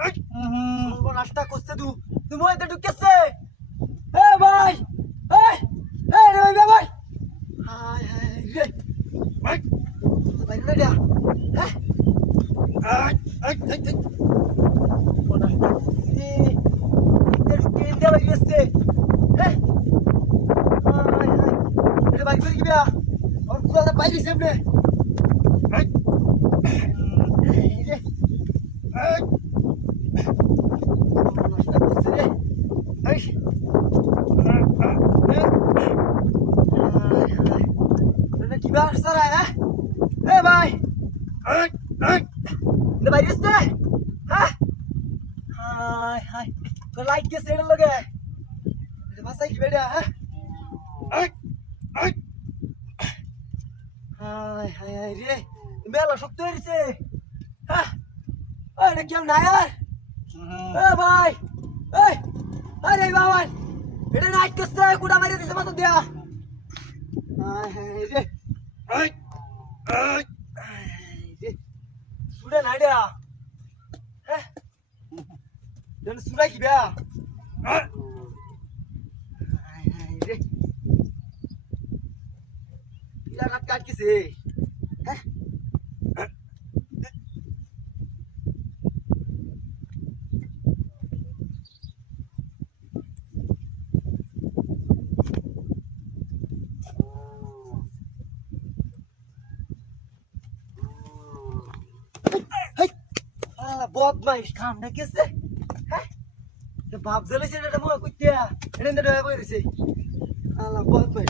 নাকি নাস্তা করছে তুমি এতে ঢুকেছে ভাই ভাই ভাই হাই হাই রে ভাই না দিয়া লাইট কে সেড় লগে ভাষা কি বেড়া হাই হাই হাই রে মেলা শক্ত হয়েছে হ্যাঁ আরে কেউ না यार ভাই আরে বাবা এটা নাইট করতে কুড়া মারি দিছে মত দিয়া হাই হাই রে সুড়ে নাইডা হ্যাঁ দেন সুড়াই কি বে হাই হাই রে ইলা রাত কাট কিছে হ্যাঁ বদমাইশ কাম না কেছে হ্যাঁ বাপ জ্বলেছে এটা মোয়া কইতে এটা এটা বইছে আলা বদমাইশ